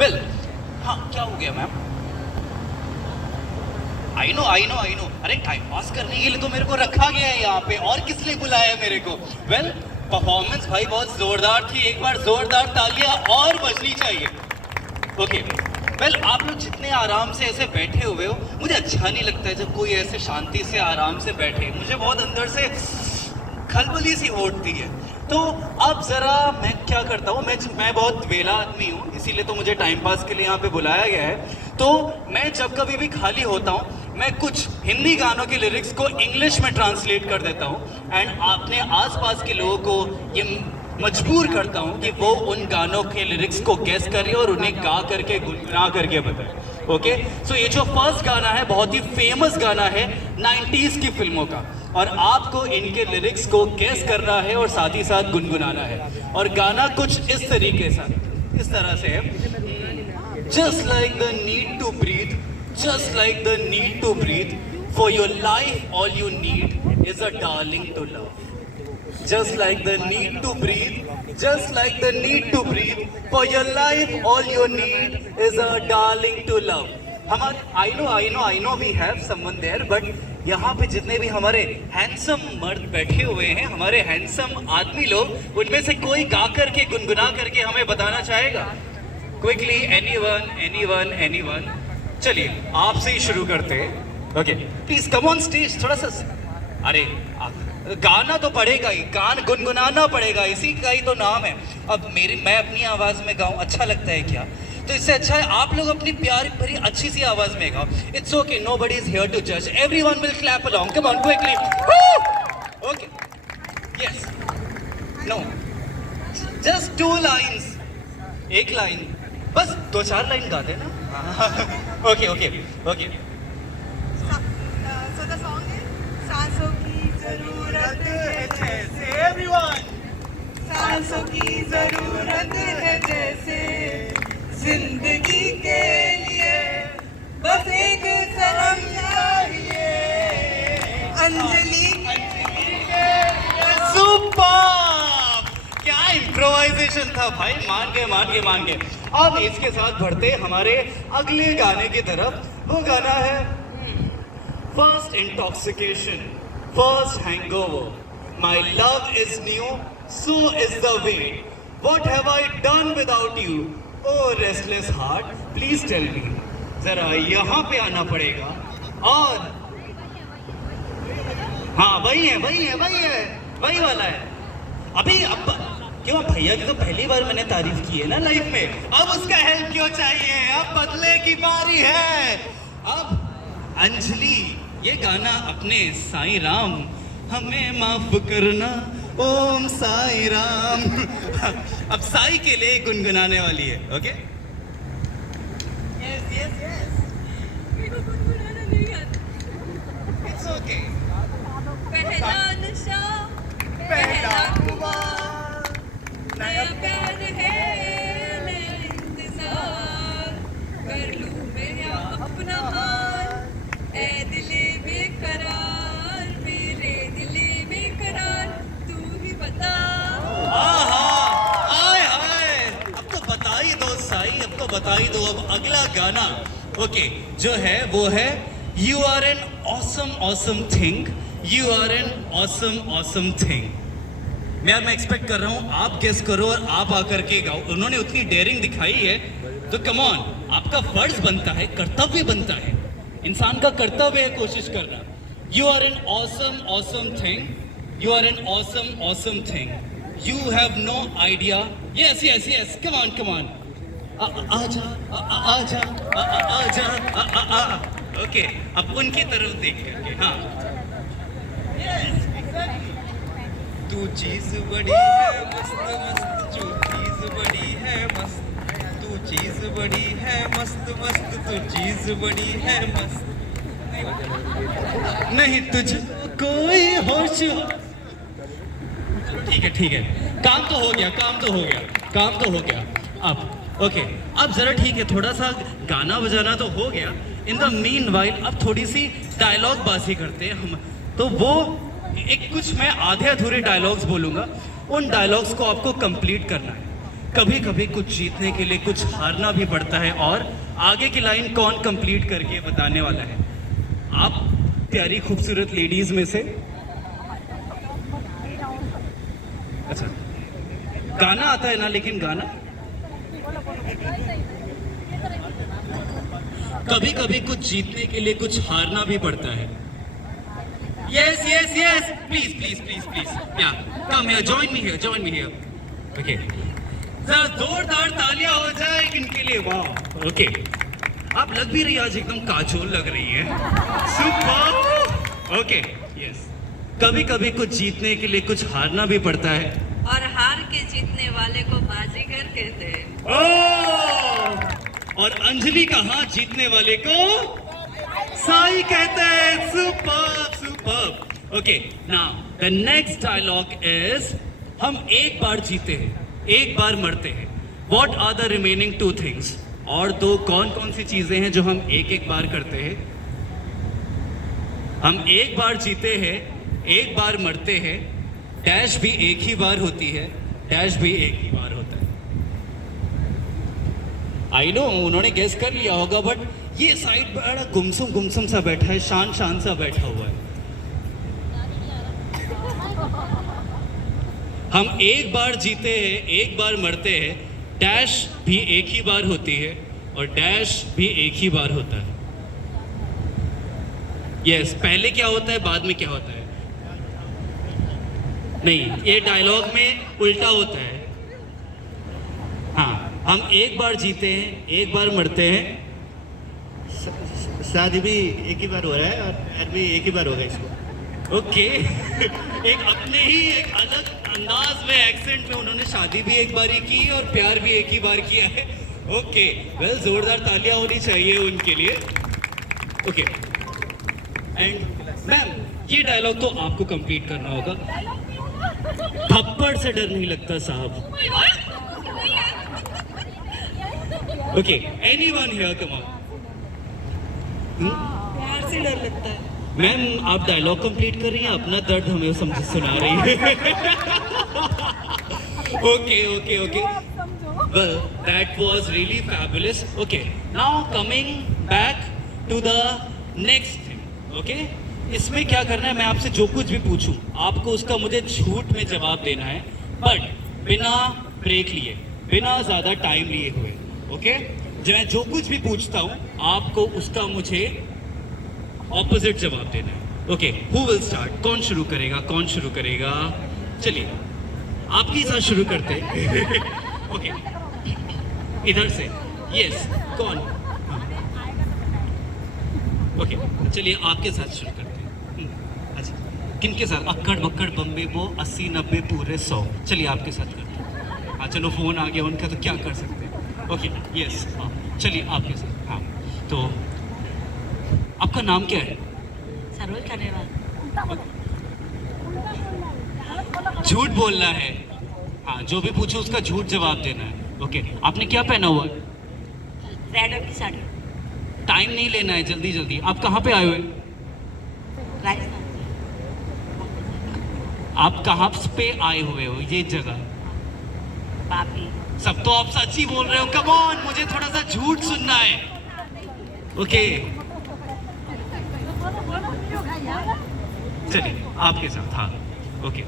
Well हाँ क्या हो गया ma'am? I know I know I know, अरे टाइम पास करने के लिए तो मेरे को रखा गया है यहाँ पे, और किस लिए बुलाया है मेरे को? वेल परफॉर्मेंस भाई बहुत जोरदार थी, एक बार जोरदार तालियां और बजनी चाहिए। ओके वेल आप लोग जितने आराम से ऐसे बैठे हुए हो, मुझे अच्छा नहीं लगता है जब कोई ऐसे शांति से आराम से बैठे, मुझे बहुत अंदर से खलबली सी उठती है। तो अब जरा मैं क्या करता हूँ, मैं बहुत वेला आदमी हूँ, इसीलिए तो मुझे टाइम पास के लिए यहाँ पे बुलाया गया है। तो मैं जब कभी भी खाली होता हूँ, मैं कुछ हिंदी गानों के लिरिक्स को इंग्लिश में ट्रांसलेट कर देता हूँ एंड अपने आसपास के लोगों को ये मजबूर करता हूँ कि वो उन गानों के लिरिक्स को गेस करे और उन्हें गा करके गुनगुना करके बताए। ओके सो ये जो फर्स्ट गाना है बहुत ही फेमस गाना है 90s की फिल्मों का, और आपको इनके लिरिक्स को गेस करना है और साथ ही साथ गुनगुनाना है। और गाना कुछ इस तरीके से इस तरह से है, just like the need to breathe, just like the need to breathe, for your life all you need is a darling to love. Just like the need to breathe, just like the need to breathe, for your life all you need is a darling to love. हमारे I know we have someone there, but यहाँ पे जितने भी हमारे handsome मर्द बैठे हुए हैं, हमारे हैंडसम आदमी लोग, उनमें से कोई गा करके गुनगुना करके हमें बताना चाहेगा? Quickly, anyone? चलिए आपसे ही शुरू करते हैं। Okay please come on stage, थोड़ा सा। अरे गाना तो पड़ेगा ही, गान गुनगुनाना पड़ेगा, इसी का ही तो नाम है। अब मैं अपनी आवाज में गाऊं अच्छा लगता है क्या? तो इससे अच्छा है आप लोग अपनी प्यारी भरी अच्छी सी आवाज में गाओ। It's okay, nobody is here to जज, everyone will clap along, come on quickly. Okay yes no, just 2 lines, एक लाइन बस, 2-4 लाइन गाते ना। Okay So the song is सांसों की जरूरत है जैसे, everyone सांसों की जरूरत है जैसे, जिंदगी के लिए बस एक सनम चाहिए, अंजलि सुपर, क्या इम्प्रोवाइजेशन था भाई, मान गए। अब इसके साथ बढ़ते हमारे अगले गाने की तरफ। वो गाना है first intoxication, first hangover, my love is new so is the way, what have I done without you, O restless heart please tell me. जरा यहाँ पे आना पड़ेगा, और हाँ वही वाला है। अभी अब क्यों भैया की तो पहली बार मैंने तारीफ की है ना लाइफ में, अब उसका हेल्प क्यों चाहिए? अब बदले की बारी है। अब अंजलि ये गाना अपने साईं राम, हमें माफ करना ओम साईं राम, अब साई के लिए गुनगुनाने वाली है। ओके yes मेरे को गुनगुनाना नहीं आता। It's okay. पहला नशा, पहला खुमार, नया प्यार है, नया इंतजार, कर लूं मैं अपना हाल, ऐ दिले बेकरार, मेरे दिले बेकरार, तू ही बता। हाय अब तो बता ही दो साई, अब तो बता ही दो। अब अगला गाना ओके जो है वो है you are an awesome thing, you are an awesome thing. मैं एक्सपेक्ट कर रहा हूँ आप गेस करो और आप आकर के गाओ। उन्होंने उतनी डेयरिंग दिखाई है तो कम ऑन, आपका फर्ज बनता है, कर्तव्य बनता है, इंसान का कर्तव्य है कोशिश करना। You are an awesome thing, you are an awesome thing, you have no idea. Yes come on आजा। ओके अब उनकी तरफ देख करके, हाँ तू चीज बड़ी है मस्त, तू चीज बड़ी है मस्त, तू चीज बड़ी है मस्त, तू चीज बड़ी है मस्त, नहीं तुझ कोई होश। ठीक है काम तो हो गया। अब ओके अब जरा ठीक है, थोड़ा सा गाना बजाना तो हो गया। इन द मीन वाइल अब थोड़ी सी डायलॉग बाजी करते हैं हम। तो वो कुछ मैं आधे अधूरे डायलॉग्स बोलूंगा, उन डायलॉग्स को आपको कंप्लीट करना है। कभी कभी कुछ जीतने के लिए कुछ हारना भी पड़ता है। और आगे की लाइन कौन कंप्लीट करके बताने वाला है? आप प्यारी खूबसूरत लेडीज में से। अच्छा, गाना आता है ना, लेकिन गाना कभी कभी कुछ जीतने के लिए कुछ हारना भी पड़ता है। Yes yes yes, please please please please, या come here, join me here. Okay, जरा जोरदार तालियां हो जाए इनके लिए। वाह, ओके, आप लग भी रही है आज एकदम काजोल लग रही है। सुपर। ओके, यस, कभी कभी कुछ जीतने के लिए कुछ हारना भी पड़ता है। और हार के जीतने वाले को बाजीगर कहते हैं। ओह, और अंजलि का हाथ जीतने वाले को साई कहते हैं। Super super. Okay, now the next dialogue is, हम एक बार जीते हैं, एक बार मरते हैं। What are the remaining two things? और दो कौन कौन सी चीजें हैं जो हम एक एक बार करते हैं? हम एक बार जीते हैं, एक बार मरते हैं, डैश भी एक ही बार होती है, डैश भी एक ही बार होता है। आई नो उन्होंने गेस कर लिया होगा, बट ये साइड बड़ा गुमसुम सा बैठा है, शान सा बैठा हुआ है। हम एक बार जीते हैं, एक बार मरते हैं, डैश भी एक ही बार होती है और डैश भी एक ही बार होता है। यस, पहले क्या होता है, बाद में क्या होता है? नहीं, ये डायलॉग में उल्टा होता है। हाँ, हम एक बार जीते हैं, एक बार मरते हैं। शादी भी एक ही बार हो रहा है और प्यार भी एक ही बार होगा इसको। ओके एक अपने ही एक अलग अंदाज में, एक्सेंट में उन्होंने शादी भी एक बार ही की और प्यार भी एक ही बार किया है। ओके, वेल, जोरदार तालियां होनी चाहिए उनके लिए। ओके, एंड मैम, ये डायलॉग तो आपको कंप्लीट करना होगा। थप्पड़ से डर नहीं लगता साहब। Okay, anyone here, come on. प्यार से डर लगता है। मैम, आप डायलॉग कंप्लीट कर रही हैं, अपना दर्द हमें समझ सुना रही है। Okay okay okay, well that was really fabulous. Okay, now coming back to the next thing. Okay, इसमें क्या करना है, मैं आपसे जो कुछ भी पूछूं आपको उसका मुझे झूठ में जवाब देना है, बट बिना ब्रेक लिए, बिना ज़्यादा टाइम लिए हुए। ओके, मैं जो कुछ भी पूछता हूँ आपको उसका मुझे ऑपोजिट जवाब देना है। Okay, who will start? कौन शुरू करेगा? चलिए, आपके साथ शुरू करते हैं। ओके, इधर से। यस, कौन? ओके, चलिए आपके साथ शुरू करते हैं। अच्छा, किनके साथ? अक्कड़ बक्कड़ बम्बे बो 80 90 पूरे 100। चलिए आपके साथ करते हैं। हाँ, चलो, फोन आ गया उनका तो क्या कर सकते हैं। ओके, यस, हाँ, चलिए आपके साथ। हाँ, तो आपका नाम क्या है? सरोज खानेवाल। झूठ बोलना है। हाँ, जो भी पूछो उसका झूठ जवाब देना है। ओके, आपने क्या पहना हुआ है? रेड रंग की साड़ी। टाइम नहीं लेना है, जल्दी जल्दी। आप कहाँ पे आए हुए? राजस्थान। आप कहाँ पे आए हुए हो, ये जगह? पापी। सब तो आप सच ही बोल रहे हो। कम ऑन, मुझे थोड़ा सा झूठ सुनना है। ओके, चलिए आपके साथ। हाँ, ओके,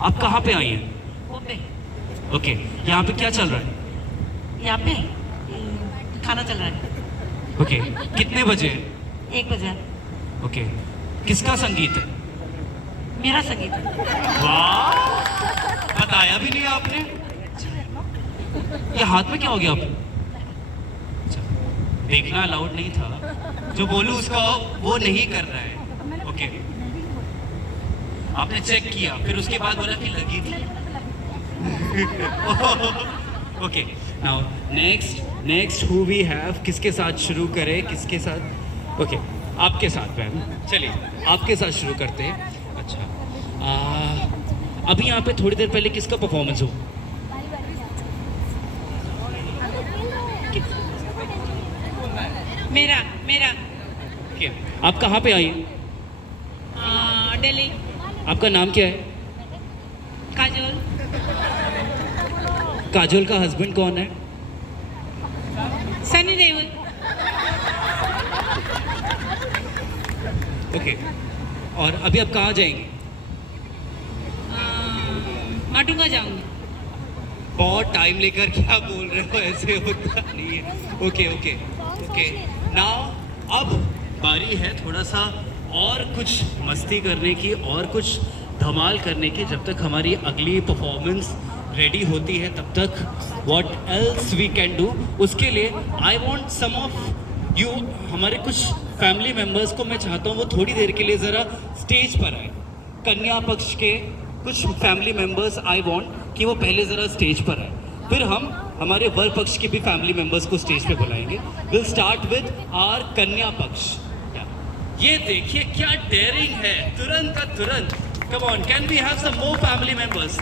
आप कहाँ पे आई हैं? बॉम्बे। ओके, यहाँ पे क्या चल रहा है? यहाँ पे खाना चल रहा है। ओके, कितने बजे? 1 बजे। ओके, किसका संगीत है? मेरा संगीत है। वाह, बताया भी नहीं आपने। ये हाथ में क्या हो गया आपको? अच्छा, देखना अलाउड नहीं था। जो बोलूं उसका वो नहीं कर रहा है। ओके, आपने चेक किया, फिर उसके बाद बोला कि लगी थी। Okay, now next who we have? किसके साथ शुरू करें, किसके साथ? ओके, आपके साथ मैम। चलिए आपके साथ शुरू करते हैं। अच्छा, अभी यहाँ पे थोड़ी देर पहले किसका परफॉर्मेंस हो? मेरा। ओके, आप कहाँ पे आई हैं? दिल्ली। आपका नाम क्या है? काजोल। काजोल का हस्बैंड कौन है? सनी देओल। ओके, और अभी आप कहाँ जाएंगे? माटुंगा जाऊंगी। बहुत टाइम लेकर क्या बोल रहे हो, ऐसे होता नहीं है। ओके ओके ओके, नाउ अब बारी है थोड़ा सा और कुछ मस्ती करने की और कुछ धमाल करने की। जब तक हमारी अगली परफॉर्मेंस रेडी होती है तब तक what else we can do, उसके लिए I want some of you, हमारे कुछ फैमिली मेम्बर्स को मैं चाहता हूँ वो थोड़ी देर के लिए ज़रा स्टेज पर आए। कन्या पक्ष के कुछ फैमिली मेम्बर्स आई वांट कि वो पहले ज़रा स्टेज पर आए, फिर हम हमारे वर पक्ष के भी फैमिली मेम्बर्स को स्टेज पे बुलाएंगे। विल स्टार्ट विद आर कन्या पक्ष। ये देखिए क्या डेयरिंग है, तुरंत का तुरंत। Come on, can we have some more family members?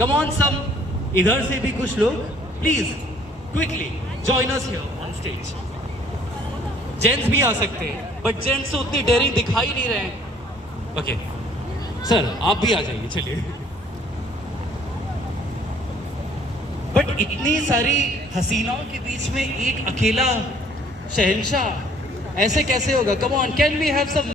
Come on, some इधर से भी कुछ लोग please quickly join us here on stage. Gents भी आ सकते हैं बट जेंट्स से उतनी डेयरिंग दिखाई नहीं रहे हैं। ओके सर, आप भी आ जाइए, चलिए। बट इतनी सारी हसीनाओं के बीच में एक अकेला शहंशाह, ऐसे कैसे होगा? Come on, can we have some